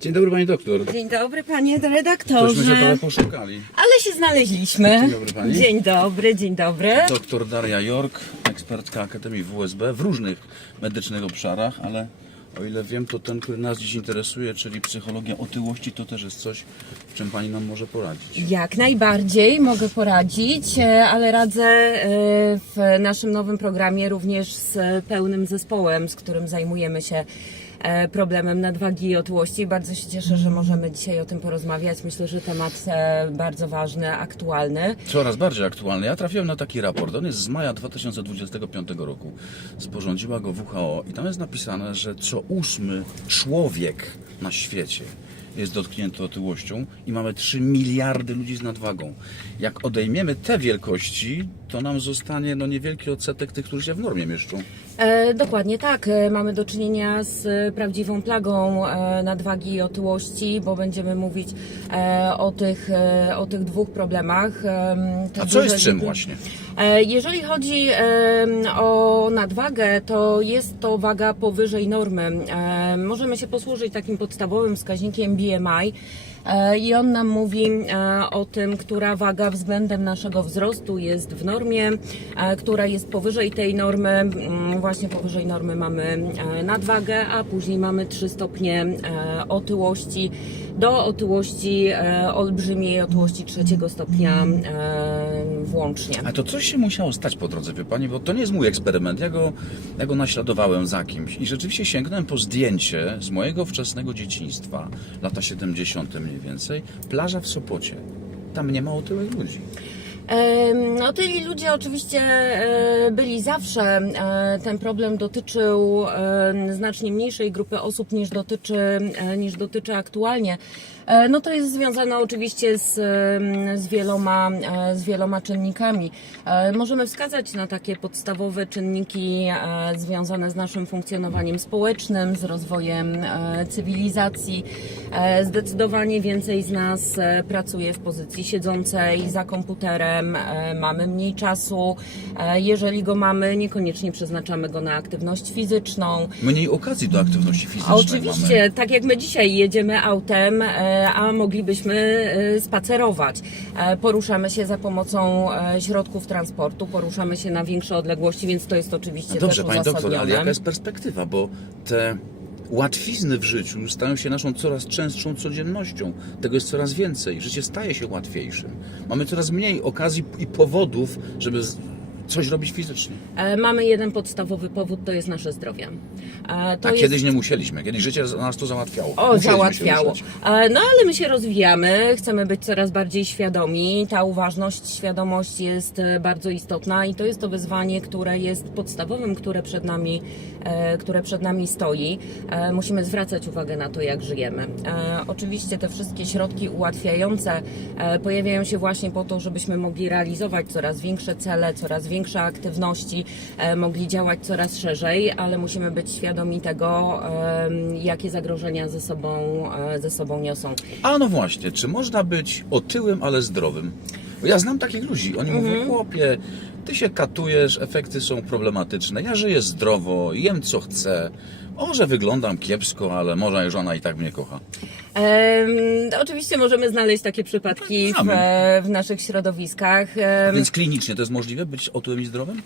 Dzień dobry pani doktor. Dzień dobry panie Tośmy się redaktorze. poszukali. Ale się znaleźliśmy. Dzień dobry, pani. Dzień dobry, dzień dobry. Doktor Daria York, ekspertka Akademii WSB w różnych medycznych obszarach, ale o ile wiem, to ten, który nas dziś interesuje, czyli psychologia otyłości, to też jest coś, w czym pani nam może poradzić. Jak najbardziej mogę poradzić, e, ale radzę e, w naszym nowym programie również z pełnym zespołem, z którym zajmujemy się problemem nadwagi i otyłości. Bardzo się cieszę, że możemy dzisiaj o tym porozmawiać. Myślę, że temat e, bardzo ważny, aktualny. Coraz bardziej aktualny. Ja trafiłem na taki raport, on jest z maja 2025 roku. Sporządziła go WHO i tam jest napisane, że co ósmy człowiek na świecie jest dotknięty otyłością i mamy 3 miliardy ludzi z nadwagą. Jak odejmiemy te wielkości, to nam zostanie no, niewielki odsetek tych, którzy się w normie mieszczą. E, dokładnie tak. E, mamy do czynienia z prawdziwą plagą e, nadwagi i otyłości, bo będziemy mówić o, tych, o tych dwóch problemach. Te A co jest czym właśnie? Jeżeli chodzi o nadwagę, to jest to waga powyżej normy. Możemy się posłużyć takim podstawowym wskaźnikiem BMI i on nam mówi e, o tym, która waga względem naszego wzrostu jest w normie, e, która jest powyżej tej normy. Mm, Właśnie powyżej normy mamy e, nadwagę, a później mamy 3 stopnie e, otyłości do otyłości e, olbrzymiej, otyłości trzeciego stopnia e, włącznie. A to coś się musiało stać po drodze, wie Pani, bo to nie jest mój eksperyment. Ja go, ja go naśladowałem za kimś i rzeczywiście sięgnąłem po zdjęcie z mojego wczesnego dzieciństwa, lata 70. mniej więcej, plaża w Sopocie. Tam nie ma otyłych ludzi. Em, No tyli ludzie oczywiście e, byli zawsze. E, Ten problem dotyczył e, znacznie mniejszej grupy osób niż dotyczy, niż dotyczy aktualnie. E, No to jest związane oczywiście z, z, wieloma, e, z wieloma czynnikami. E, Możemy wskazać na takie podstawowe czynniki związane z naszym funkcjonowaniem społecznym, z rozwojem cywilizacji. Zdecydowanie więcej z nas pracuje w pozycji siedzącej za komputerem, mamy mniej czasu. Jeżeli go mamy, niekoniecznie przeznaczamy go na aktywność fizyczną. Mniej okazji do aktywności fizycznej Oczywiście, mamy. tak jak my dzisiaj jedziemy autem, a moglibyśmy e, spacerować. E, Poruszamy się za pomocą e, środków transportu, poruszamy się na większe odległości, więc to jest oczywiście No dobrze, też Pani doktor, ale jaka jest perspektywa, bo te łatwizny w życiu stają się naszą coraz częstszą codziennością. Tego jest coraz więcej. Życie staje się łatwiejszym. Mamy coraz mniej okazji i powodów, żeby coś robić fizycznie. E, Mamy jeden podstawowy powód, to jest nasze zdrowie. E, To A jest... kiedyś nie musieliśmy. Kiedyś życie nas to załatwiało. O, Musieliśmy załatwiało. E, No ale my się rozwijamy, chcemy być coraz bardziej świadomi. Ta uważność, świadomość jest bardzo istotna i to jest to wyzwanie, które jest podstawowym, które przed nami, które przed nami stoi. Musimy zwracać uwagę na to, jak żyjemy. Oczywiście te wszystkie środki ułatwiające pojawiają się właśnie po to, żebyśmy mogli realizować coraz większe cele, coraz większe aktywności, e, mogli działać coraz szerzej, ale musimy być świadomi tego, jakie zagrożenia ze sobą, e, ze sobą niosą. A no właśnie, czy można być otyłym, ale zdrowym? Bo ja znam takich ludzi. Oni Mhm. mówią, chłopie, ty się katujesz, efekty są problematyczne. Ja żyję zdrowo, jem co chcę. Może wyglądam kiepsko, ale może żona i tak mnie kocha. Oczywiście możemy znaleźć takie przypadki w, Znamy. w naszych środowiskach. Więc klinicznie to jest możliwe być otyłym i zdrowym?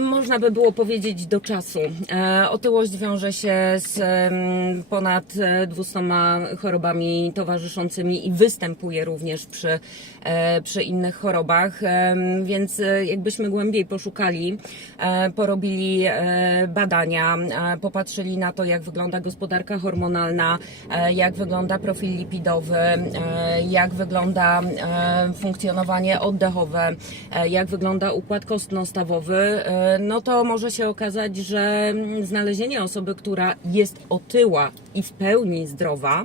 Można by było powiedzieć do czasu. E, Otyłość wiąże się z em, ponad e, 200 chorobami towarzyszącymi i występuje również przy, e, przy innych chorobach, Em, więc e, jakbyśmy głębiej poszukali, e, porobili e, badania, e, popatrzyli na to, jak wygląda gospodarka hormonalna, e, jak wygląda profil lipidowy, e, jak wygląda e, funkcjonowanie oddechowe, e, jak wygląda układ kostno-stawowy, no to może się okazać, że mm, znalezienie osoby, która jest otyła i w pełni zdrowa,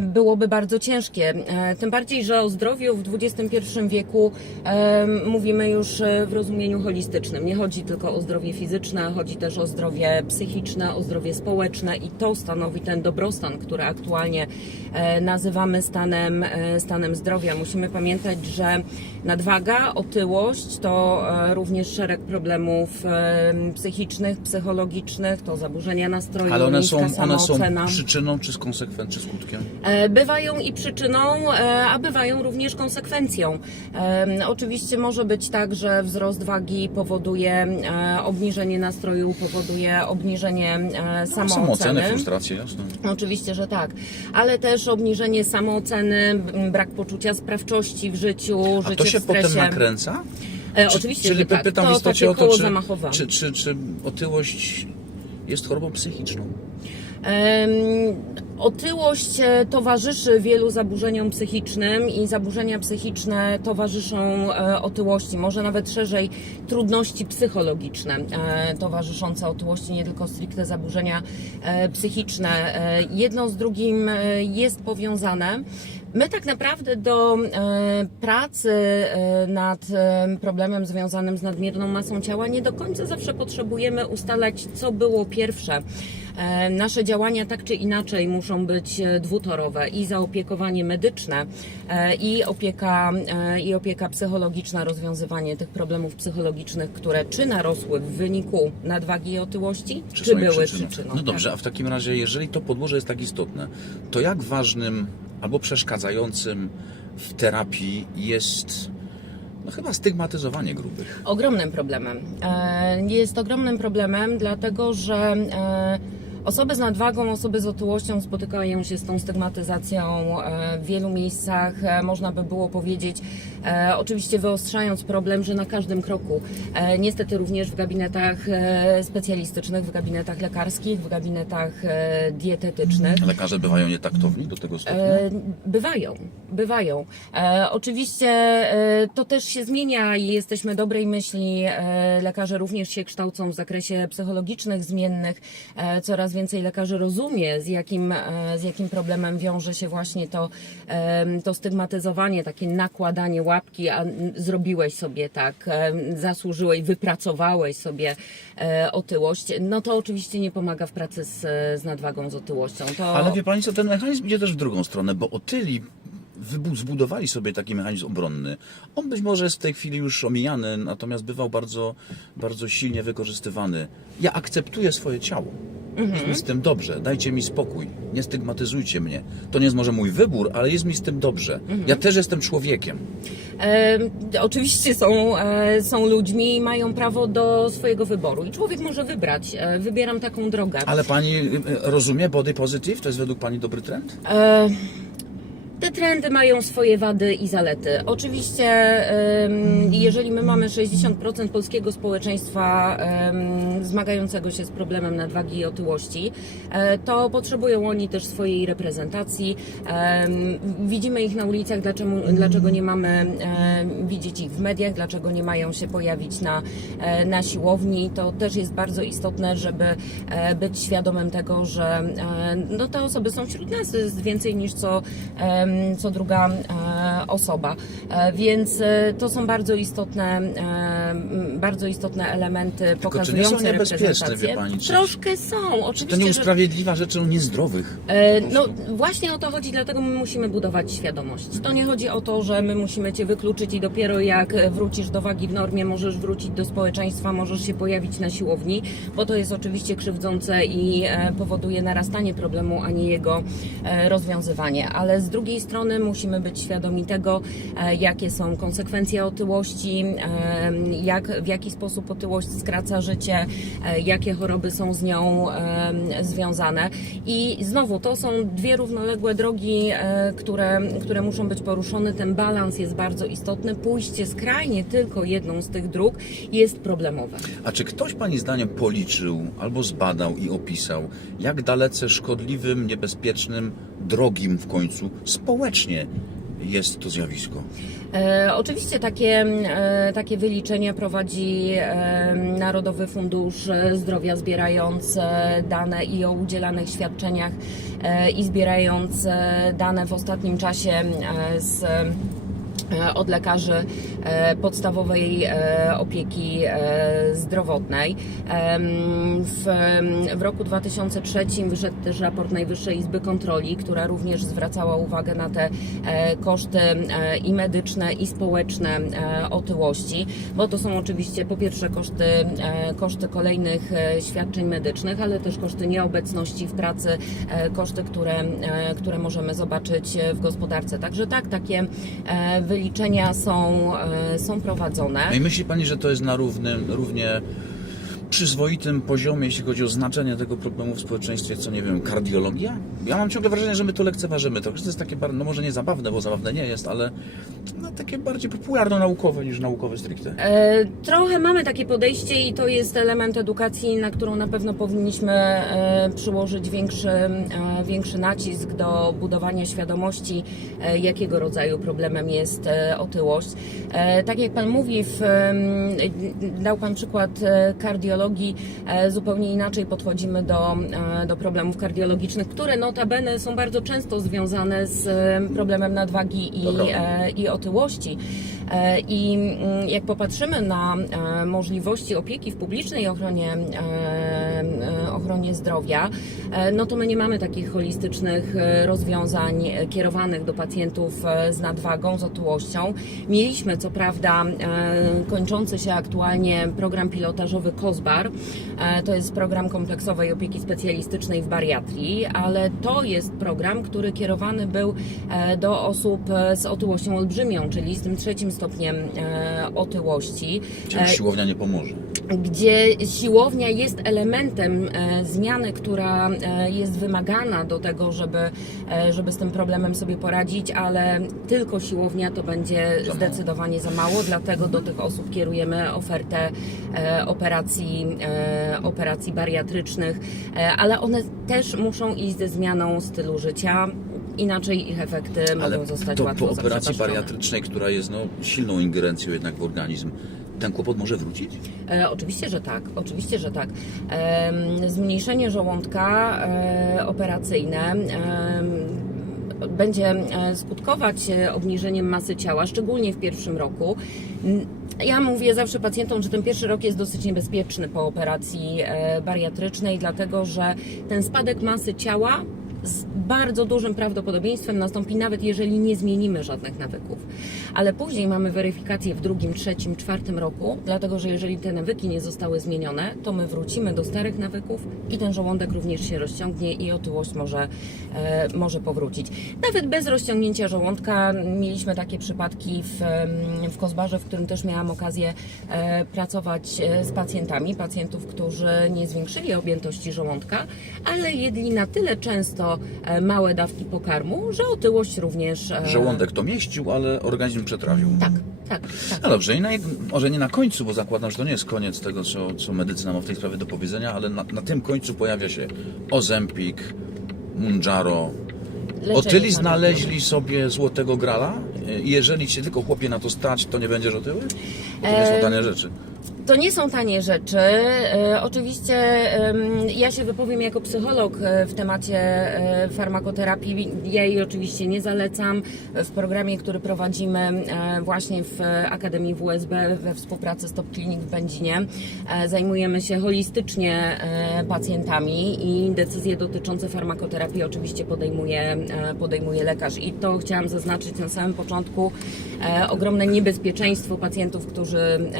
byłoby bardzo ciężkie. Tym bardziej, że o zdrowiu w XXI wieku mówimy już w rozumieniu holistycznym. Nie chodzi tylko o zdrowie fizyczne, chodzi też o zdrowie psychiczne, o zdrowie społeczne i to stanowi ten dobrostan, który aktualnie nazywamy stanem, e, stanem zdrowia. Musimy pamiętać, że nadwaga, otyłość to e, również szereg problemów e, psychicznych, psychologicznych, to zaburzenia nastroju, Ale one są, one są przyczyną czy konsekwencją, czy skutkiem? E, Bywają i przyczyną, e, a bywają również konsekwencją. E, Oczywiście może być tak, że wzrost wagi powoduje e, obniżenie nastroju, powoduje obniżenie e, Samoocenę, samooceny. frustrację, jasne. Oczywiście, że tak, ale też obniżenie samooceny, brak poczucia sprawczości w życiu, A życie to się w stresie. potem nakręca? E, Czy- Oczywiście, czyli że tak. pytam w to istocie takie o to, czy, czy, czy, czy otyłość jest chorobą psychiczną? Otyłość e, towarzyszy wielu zaburzeniom psychicznym i zaburzenia psychiczne towarzyszą e, otyłości, może nawet szerzej trudności psychologiczne e, towarzyszące otyłości, nie tylko stricte zaburzenia psychiczne. Jedno z drugim jest powiązane. My tak naprawdę do pracy nad problemem związanym z nadmierną masą ciała nie do końca zawsze potrzebujemy ustalać, co było pierwsze. E, Nasze działania tak czy inaczej muszą być e, dwutorowe i zaopiekowanie medyczne e, i opieka, i opieka psychologiczna, rozwiązywanie tych problemów psychologicznych, które czy narosły w wyniku nadwagi i otyłości, czy, jej były przyczyną? przyczyną. No dobrze, a w takim razie, jeżeli to podłoże jest tak istotne, to jak ważnym albo przeszkadzającym w terapii jest no chyba stygmatyzowanie grubych? ogromnym problemem. Jest ogromnym problemem, dlatego że osoby z nadwagą, osoby z otyłością spotykają się z tą stygmatyzacją e, w wielu miejscach. E, Można by było powiedzieć, e, oczywiście wyostrzając problem, że na każdym kroku, e, niestety również w gabinetach e, specjalistycznych, w gabinetach lekarskich, w gabinetach e, dietetycznych. Lekarze bywają nietaktowni do tego stopnia? E, Bywają, bywają. E, oczywiście e, to też się zmienia i jesteśmy dobrej myśli. E, lekarze również się kształcą w zakresie psychologicznych zmiennych. E, coraz więcej lekarzy rozumie, z jakim, e, z jakim problemem wiąże się właśnie to, e, to stygmatyzowanie, takie nakładanie łapki, a zrobiłeś sobie tak, e, zasłużyłeś, wypracowałeś sobie e, otyłość. No to oczywiście nie pomaga w pracy z, z nadwagą, z otyłością. To... Ale wie Pani co, ten mechanizm idzie też w drugą stronę, bo otyli zbudowali sobie taki mechanizm obronny. On być może jest w tej chwili już omijany, natomiast bywał bardzo, bardzo silnie wykorzystywany. Ja akceptuję swoje ciało. Jest mi z tym dobrze, dajcie mi spokój, nie stygmatyzujcie mnie. To nie jest może mój wybór, ale jest mi z tym dobrze. Ja też jestem człowiekiem. E, oczywiście są, e, są ludźmi i mają prawo do swojego wyboru. I człowiek może wybrać. E, wybieram taką drogę. Ale Pani y, y, rozumie body positive? To jest według Pani dobry trend? E, te trendy mają swoje wady i zalety. Oczywiście, jeżeli my mamy 60% polskiego społeczeństwa zmagającego się z problemem nadwagi i otyłości, e, to potrzebują oni też swojej reprezentacji. Widzimy ich na ulicach, dlaczego, dlaczego nie mamy widzieć ich w mediach, dlaczego nie mają się pojawić na, e, na siłowni. To też jest bardzo istotne, żeby e, być świadomym tego, że no, te osoby są wśród nas, jest więcej niż co, co druga osoba. E, Więc e, to są bardzo istotne, bardzo istotne elementy czy nie są pokazujące niebezpieczne, wie pani, czy- Troszkę są, To oczywiście. nie że- usprawiedliwa rzeczy niezdrowych. E, No właśnie o to chodzi, dlatego my musimy budować świadomość. To nie chodzi o to, że my musimy Cię wykluczyć i dopiero jak wrócisz do wagi w normie, możesz wrócić do społeczeństwa, możesz się pojawić na siłowni, bo to jest oczywiście krzywdzące i powoduje narastanie problemu, a nie jego rozwiązywanie. Ale z drugiej strony musimy być świadomi tego, e, jakie są konsekwencje otyłości, e, jak, w jaki sposób otyłość skraca życie, e, jakie choroby są z nią związane. I znowu, to są dwie równoległe drogi, które, które muszą być poruszone. Ten balans jest bardzo istotny. Pójście skrajnie tylko jedną z tych dróg jest problemowe. A czy ktoś Pani zdaniem policzył albo zbadał i opisał, jak dalece szkodliwym, niebezpiecznym, drogim w końcu społecznie jest to zjawisko? E, oczywiście takie, e, takie wyliczenia prowadzi e, Narodowy Fundusz Zdrowia, zbierając e, dane i o udzielanych świadczeniach e, i zbierając e, dane w ostatnim czasie e, z od lekarzy e, podstawowej e, opieki e, zdrowotnej. W, w roku 2003 wyszedł też raport Najwyższej Izby Kontroli, która również zwracała uwagę na te e, koszty e, i medyczne, i społeczne e, otyłości, bo to są oczywiście po pierwsze koszty, e, koszty kolejnych e, świadczeń medycznych, ale też koszty nieobecności w pracy, e, koszty, które, e, które możemy zobaczyć e, w gospodarce. Także tak, takie e, wyliczenia są, e, są prowadzone. No i myśli Pani, że to jest na równym, równie przyzwoitym poziomie, jeśli chodzi o znaczenie tego problemu w społeczeństwie, co nie wiem, kardiologia? Ja mam ciągle wrażenie, że my to lekceważymy to jest takie, no może nie zabawne, bo zabawne nie jest, ale no, takie bardziej popularno-naukowe niż naukowe stricte. E, Trochę mamy takie podejście i to jest element edukacji, na którą na pewno powinniśmy e, przyłożyć większy, e, większy nacisk do budowania świadomości, e, jakiego rodzaju problemem jest e, otyłość. E, Tak jak Pan mówi, w, em, dał Pan przykład e, kardiologii, e, zupełnie inaczej podchodzimy do, e, do problemów kardiologicznych, które notabene są bardzo często związane z e, problemem nadwagi i, i otyłości. I mm, jak popatrzymy na możliwości opieki w publicznej ochronie, ochronie zdrowia, e, no to my nie mamy takich holistycznych e, rozwiązań kierowanych do pacjentów e, z nadwagą, z otyłością. Mieliśmy co prawda kończący się aktualnie program pilotażowy COSBAR. To jest program kompleksowej opieki specjalistycznej w bariatrii, ale to jest program, który kierowany był do osób z otyłością olbrzymią, czyli z tym trzecim stopniem otyłości. Czyli siłownia nie pomoże. Gdzie siłownia jest elementem e, zmiany, która e, jest wymagana do tego, żeby, e, żeby z tym problemem sobie poradzić, ale tylko siłownia to będzie zdecydowanie za mało, dlatego do tych osób kierujemy ofertę operacji, operacji bariatrycznych, ale one też muszą iść ze zmianą stylu życia. Inaczej ich efekty Ale mogą zostać to łatwo po operacji bariatrycznej, która jest no, silną ingerencją jednak w organizm, ten kłopot może wrócić? E, oczywiście, że tak. Oczywiście, że tak. Em, zmniejszenie żołądka e, operacyjne em, będzie e, skutkować e, obniżeniem masy ciała, szczególnie w pierwszym roku. Ja mówię zawsze pacjentom, że ten pierwszy rok jest dosyć niebezpieczny po operacji e, bariatrycznej, dlatego że ten spadek masy ciała z bardzo dużym prawdopodobieństwem nastąpi, nawet jeżeli nie zmienimy żadnych nawyków. Ale później mamy weryfikację w drugim, trzecim, czwartym roku, dlatego że jeżeli te nawyki nie zostały zmienione, to my wrócimy do starych nawyków i ten żołądek również się rozciągnie i otyłość może, e, może powrócić. Nawet bez rozciągnięcia żołądka mieliśmy takie przypadki w, w Kozbarze, w którym też miałam okazję e, pracować e, z pacjentami, pacjentów, którzy nie zwiększyli objętości żołądka, ale jedli na tyle często e, małe dawki pokarmu, że otyłość również. e, Żołądek to mieścił, ale organizm przetrawił. Tak, tak, tak. No dobrze, i na, może nie na końcu, bo zakładam, że to nie jest koniec tego, co, co medycyna ma w tej sprawie do powiedzenia, ale na, na tym końcu pojawia się Ozempik, Munjaro. Otyli znaleźli sobie złotego grala jeżeli się tylko chłopie na to stać, to nie będziesz otyły? To nie są Em, tanie rzeczy. To nie są tanie rzeczy. E, oczywiście ja się wypowiem jako psycholog e, w temacie e, farmakoterapii. Ja jej oczywiście nie zalecam. W programie, który prowadzimy właśnie w Akademii WSB we współpracy z Top Clinic w Będzinie, zajmujemy się holistycznie pacjentami i decyzje dotyczące farmakoterapii oczywiście podejmuje, podejmuje lekarz. I to chciałam zaznaczyć na samym początku. Ogromne niebezpieczeństwo pacjentów, którzy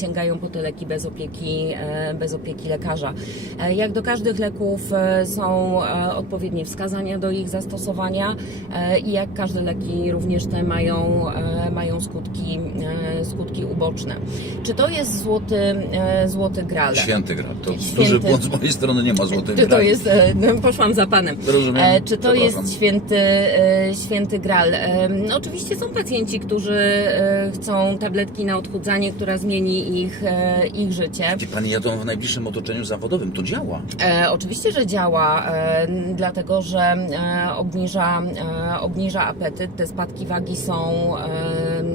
sięgają po te leki bez opieki, e, bez opieki lekarza. E, Jak do każdych leków e, są odpowiednie wskazania do ich zastosowania i jak każde leki również te mają, mają skutki, e, skutki uboczne. Czy to jest złoty, e, złoty gral? Święty gral. To Święty. duży błąd z mojej strony, nie ma złotych Czy to grali. jest, e, no, poszłam za panem. Rozumiem. Czy to jest święty, święty gral? No, Oczywiście są pacjenci, którzy chcą tabletki na odchudzanie, która zmieni ich, ich życie. Wie Pani, jadą w najbliższym otoczeniu zawodowym, to działa. E, oczywiście, że działa, dlatego że obniża, obniża apetyt. Te spadki wagi są,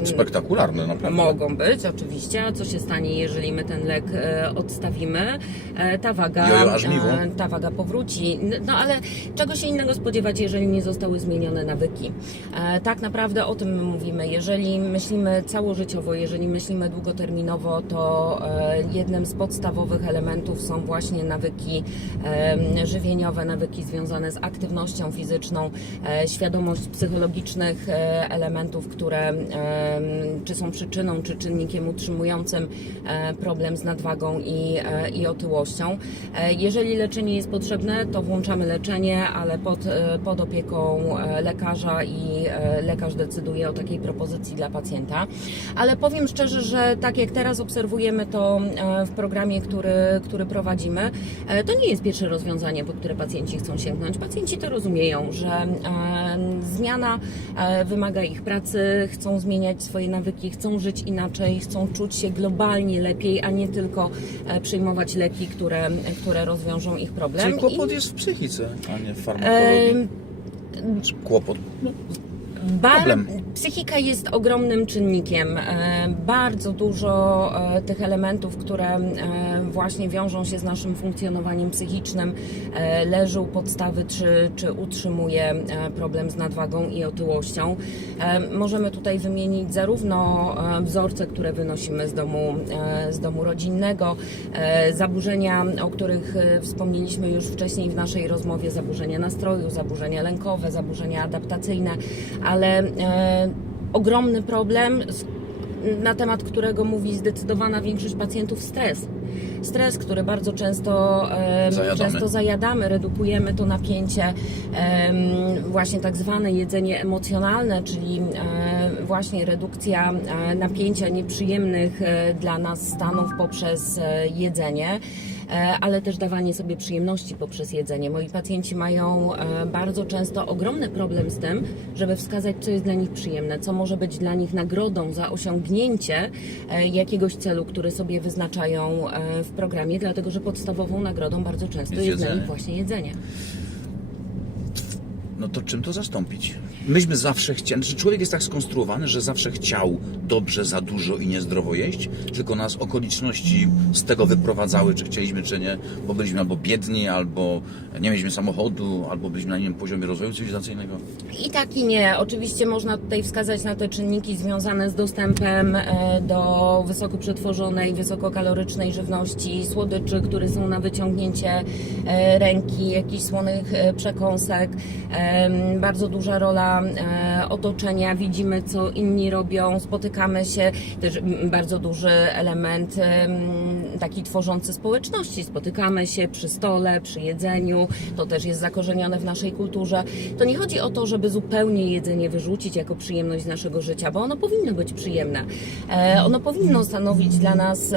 Spektakularne, naprawdę. Mogą być, oczywiście. A co się stanie, jeżeli my ten lek e, odstawimy? E, ta waga, Jojo, aż miło. e, ta waga powróci. No ale czego się innego spodziewać, jeżeli nie zostały zmienione nawyki? Tak naprawdę o tym my mówimy. Jeżeli myślimy całożyciowo, jeżeli myślimy długoterminowo, to jednym z podstawowych elementów są właśnie nawyki żywieniowe, nawyki związane z aktywnością fizyczną, świadomość psychologicznych elementów, które czy są przyczyną, czy czynnikiem utrzymującym e, problem z nadwagą i, e, i otyłością. E, Jeżeli leczenie jest potrzebne, to włączamy leczenie, ale pod, pod opieką lekarza i lekarz decyduje o takiej propozycji dla pacjenta. Ale powiem szczerze, że tak jak teraz obserwujemy to w programie, który, który prowadzimy, to nie jest pierwsze rozwiązanie, po które pacjenci chcą sięgnąć. Pacjenci to rozumieją, że zmiana wymaga ich pracy, chcą zmieniać swoje nawyki, chcą żyć inaczej, chcą czuć się globalnie lepiej, a nie tylko e, przyjmować leki, które, które rozwiążą ich problem. Czyli kłopot I- jest w psychice, a nie w farmakologii. Em, Znaczy, kłopot. No, Problem. Psychika jest ogromnym czynnikiem. E, Bardzo dużo e, tych elementów, które e, właśnie wiążą się z naszym funkcjonowaniem psychicznym, leży u podstawy, czy, czy utrzymuje problem z nadwagą i otyłością. Możemy tutaj wymienić zarówno wzorce, które wynosimy z domu, z domu rodzinnego, zaburzenia, o których wspomnieliśmy już wcześniej w naszej rozmowie, zaburzenia nastroju, zaburzenia lękowe, zaburzenia adaptacyjne, ale e, ogromny problem, na temat którego mówi zdecydowana większość pacjentów, stres. Stres, który bardzo często, Zajadamy. często zajadamy, redukujemy to napięcie, właśnie tak zwane jedzenie emocjonalne, czyli e, właśnie redukcja e, napięcia nieprzyjemnych dla nas stanów poprzez jedzenie ale też dawanie sobie przyjemności poprzez jedzenie. Moi pacjenci mają e, bardzo często ogromny problem z tym, żeby wskazać, co jest dla nich przyjemne, co może być dla nich nagrodą za osiągnięcie e, jakiegoś celu, który sobie wyznaczają e, w programie, dlatego że podstawową nagrodą bardzo często Jest jest, dla nich właśnie jedzenie. No to czym to zastąpić? Myśmy zawsze chcieli, czy człowiek jest tak skonstruowany, że zawsze chciał dobrze, za dużo i niezdrowo jeść, tylko nas okoliczności z tego wyprowadzały, czy chcieliśmy, czy nie, bo byliśmy albo biedni, albo nie mieliśmy samochodu, albo byliśmy na innym poziomie rozwoju cywilizacyjnego. I tak i nie. Oczywiście można tutaj wskazać na te czynniki związane z dostępem e, do wysoko przetworzonej, wysokokalorycznej żywności, słodyczy, które są na wyciągnięcie e, ręki, jakichś słonych e, przekąsek. Bardzo duża rola e, otoczenia. Widzimy, co inni robią, spotykamy się. Też bardzo duży element em, taki tworzący społeczności. Spotykamy się przy stole, przy jedzeniu. To też jest zakorzenione w naszej kulturze. To nie chodzi o to, żeby zupełnie jedzenie wyrzucić jako przyjemność z naszego życia, bo ono powinno być przyjemne. E, ono powinno stanowić dla nas,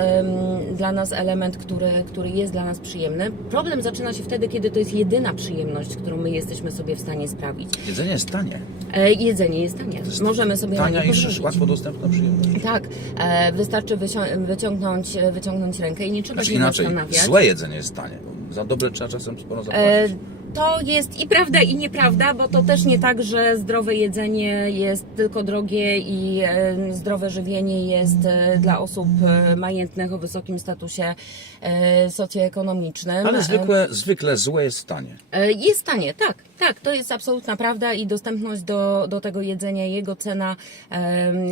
dla nas element, który, który jest dla nas przyjemny. Problem zaczyna się wtedy, kiedy to jest jedyna przyjemność, którą my jesteśmy sobie w stanie sprawić. Jedzenie jest tanie. E, jedzenie jest tanie. Jest Możemy sobie na Tania nie i łatwo dostępna przyjemność. Tak, e, wystarczy wycią- wyciągnąć, wyciągnąć rękę i nie trzeba Znaczy się inaczej, zastanawiać. złe jedzenie jest tanie. Za dobre trzeba czasem sporo E, zapłacić. To jest i prawda, i nieprawda, bo to też nie tak, że zdrowe jedzenie jest tylko drogie i zdrowe żywienie jest e, dla osób e, majętnych o wysokim statusie e, socjoekonomicznym. Ale zwykle, zwykle złe jest tanie. Jest tanie, tak, tak, to jest absolutna prawda i dostępność do, do tego jedzenia, jego cena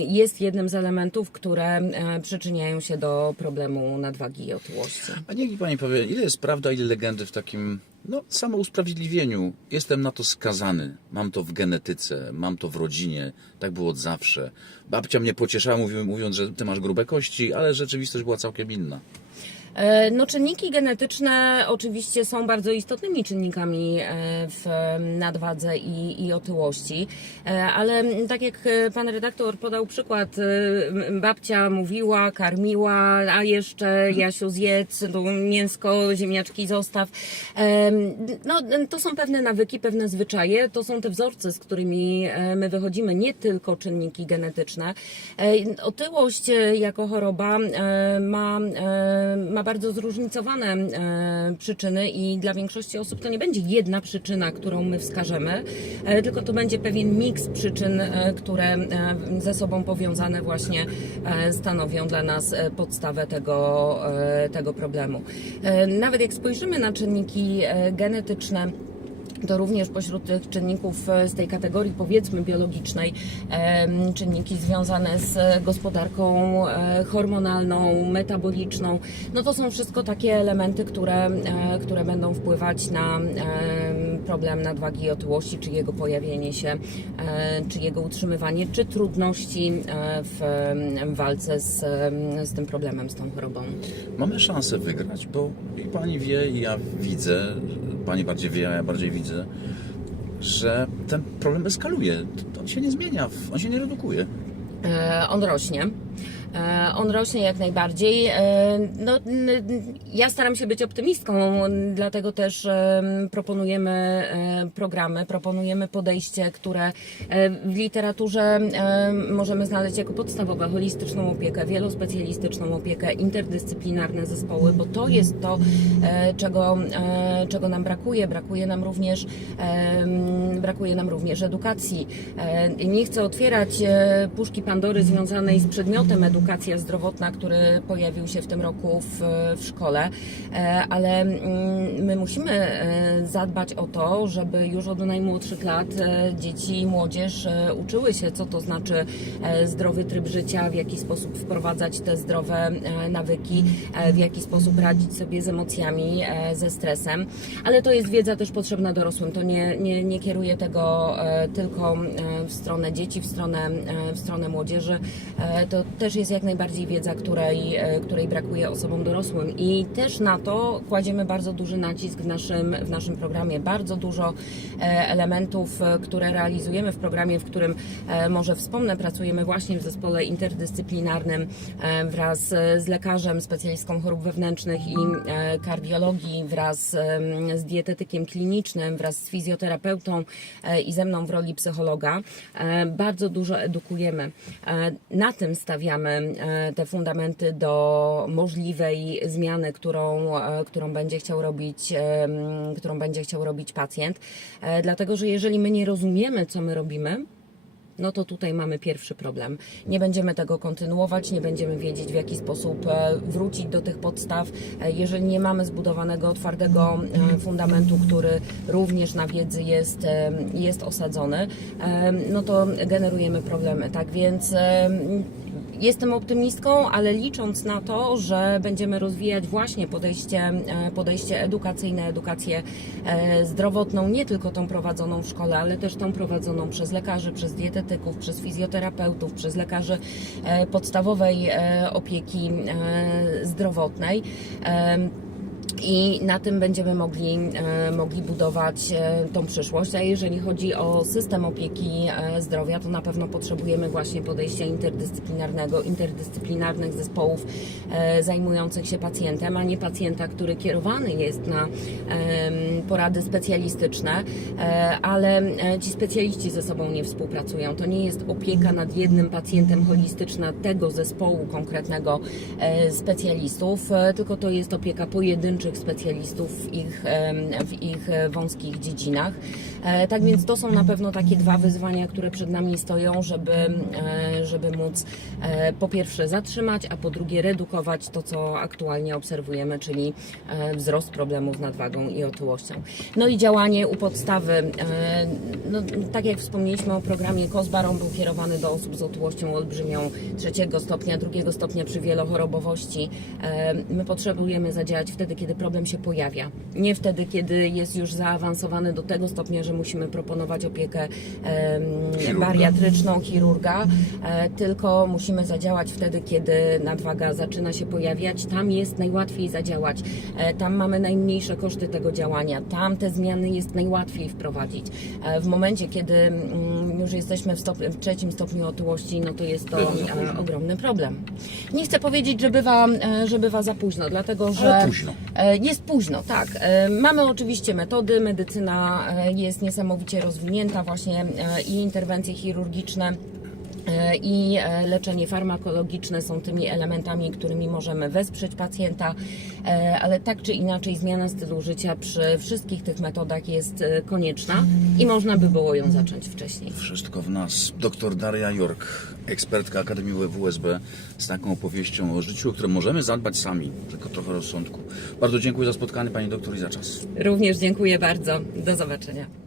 jest jednym z elementów, które przyczyniają się do problemu nadwagi i otyłości. A niech mi Pani powie, ile jest prawda, ile legendy w takim no, samousprawiedliwieniu? Jestem na to skazany. Mam to w genetyce, mam to w rodzinie. Tak było od zawsze. Babcia mnie pocieszała, mówi- mówiąc, że ty masz grube kości, ale rzeczywistość była całkiem inna. E, No, czynniki genetyczne oczywiście są bardzo istotnymi czynnikami e, w nadwadze i, i otyłości, E, ale tak jak pan redaktor podał przykład, babcia mówiła, karmiła, a jeszcze Jasiu zjedz, mięsko, ziemniaczki zostaw. No, to są pewne nawyki, pewne zwyczaje, to są te wzorce, z którymi my wychodzimy, nie tylko czynniki genetyczne. Otyłość jako choroba ma, ma bardzo zróżnicowane e, przyczyny i dla większości osób to nie będzie jedna przyczyna, którą my wskażemy, e, tylko to będzie pewien miks przyczyn, e, które ze sobą powiązane właśnie stanowią dla nas podstawę tego, tego problemu. Nawet jak spojrzymy na czynniki genetyczne, to również pośród tych czynników e, z tej kategorii powiedzmy biologicznej, czynniki związane z gospodarką e, hormonalną, metaboliczną, no to są wszystko takie elementy, które, e, które będą wpływać na problem nadwagi i otyłości, czy jego pojawienie się, e, czy jego utrzymywanie, czy trudności e, w walce z, z tym problemem, z tą chorobą. Mamy szansę wygrać, bo i pani wie, i ja widzę, pani bardziej wie, a ja bardziej widzę, że ten problem eskaluje. On się nie zmienia, on się nie redukuje. E, On rośnie. E, On rośnie jak najbardziej. E, No, ja staram się być optymistką, dlatego też em, proponujemy e, programy, proponujemy podejście, które e, w literaturze e, możemy znaleźć jako podstawowe holistyczną opiekę, wielospecjalistyczną opiekę, interdyscyplinarne zespoły, bo to jest to, e, czego, e, czego nam brakuje. Brakuje nam również, brakuje nam również edukacji. E, Nie chcę otwierać e, puszki Pandory związanej z przedmiotem edukacja zdrowotna, który pojawił się w tym roku w, w szkole, e, ale mm, my musimy e, zadbać o to, żeby już od najmłodszych lat e, dzieci i młodzież uczyły się, co to znaczy zdrowy tryb życia, w jaki sposób wprowadzać te zdrowe nawyki, w jaki sposób radzić sobie z emocjami, ze stresem, ale to jest wiedza też potrzebna dorosłym. To nie, nie, nie kieruję tego tylko w stronę dzieci, w stronę, w stronę młodzieży. To też jest jak najbardziej wiedza, której, e, której brakuje osobom dorosłym i też na to kładziemy bardzo duży nacisk w naszym, w naszym programie. Bardzo dużo e, elementów, e, które realizujemy w programie, w którym może wspomnę, pracujemy właśnie w zespole interdyscyplinarnym wraz z lekarzem, specjalistką chorób wewnętrznych i kardiologii, wraz z dietetykiem klinicznym, wraz z fizjoterapeutą i ze mną w roli psychologa. Bardzo dużo edukujemy. Na tym stawiamy te fundamenty do możliwej zmiany, którą, e, którą będzie chciał robić, em, którą będzie chciał robić pacjent. E, Dlatego, że jeżeli my nie rozumiemy, co my robimy, no to tutaj mamy pierwszy problem. Nie będziemy tego kontynuować, nie będziemy wiedzieć w jaki sposób e, wrócić do tych podstaw, e, jeżeli nie mamy zbudowanego twardego e, fundamentu, który również na wiedzy jest, e, jest osadzony, e, no to generujemy problemy. Tak więc e, Jestem optymistką, ale licząc na to, że będziemy rozwijać właśnie podejście, e, podejście edukacyjne, edukację e, zdrowotną, nie tylko tą prowadzoną w szkole, ale też tą prowadzoną przez lekarzy, przez dietetyków, przez fizjoterapeutów, przez lekarzy e, podstawowej opieki zdrowotnej. I na tym będziemy mogli, e, mogli budować e, tą przyszłość. A jeżeli chodzi o system opieki e, zdrowia, to na pewno potrzebujemy właśnie podejścia interdyscyplinarnego, interdyscyplinarnych zespołów zajmujących się pacjentem, a nie pacjenta, który kierowany jest na porady specjalistyczne, ale ci specjaliści ze sobą nie współpracują. To nie jest opieka nad jednym pacjentem holistyczna tego zespołu konkretnego specjalistów, tylko to jest opieka pojedynczych specjalistów w ich, w ich e, wąskich dziedzinach. E, Tak więc to są na pewno takie dwa wyzwania, które przed nami stoją, żeby, e, żeby móc e, po pierwsze zatrzymać, a po drugie redukować to, co aktualnie obserwujemy, czyli wzrost problemów z nadwagą i otyłością. No i działanie u podstawy. No, tak jak wspomnieliśmy o programie COSBAR, on był kierowany do osób z otyłością olbrzymią trzeciego stopnia, drugiego stopnia przy wielochorobowości. My potrzebujemy zadziałać wtedy, kiedy problem się pojawia. Nie wtedy, kiedy jest już zaawansowany do tego stopnia, że musimy proponować opiekę Chirurga. bariatryczną, chirurga, e, tylko musimy zadziałać wtedy, kiedy nadwaga zaczyna się pojawiać. Tam jest najłatwiej zadziałać. E, Tam mamy najmniejsze koszty tego działania. Tam te zmiany jest najłatwiej wprowadzić. E, W momencie, kiedy mm, już jesteśmy w, stop- w trzecim stopniu otyłości, no to jest to ogromny problem. Nie chcę powiedzieć, że bywa, że bywa za późno, dlatego że późno. Jest późno, tak. Mamy oczywiście metody, medycyna e, jest niesamowicie rozwinięta, właśnie e, i interwencje chirurgiczne. E, i e, leczenie farmakologiczne są tymi elementami, którymi możemy wesprzeć pacjenta, ale tak czy inaczej zmiana stylu życia przy wszystkich tych metodach jest konieczna i można by było ją zacząć wcześniej. Wszystko w nas. Doktor Daria York, ekspertka Akademii WSB z taką opowieścią o życiu, o które możemy zadbać sami, tylko trochę rozsądku. Bardzo dziękuję za spotkanie Pani doktor i za czas. Również dziękuję bardzo. Do zobaczenia.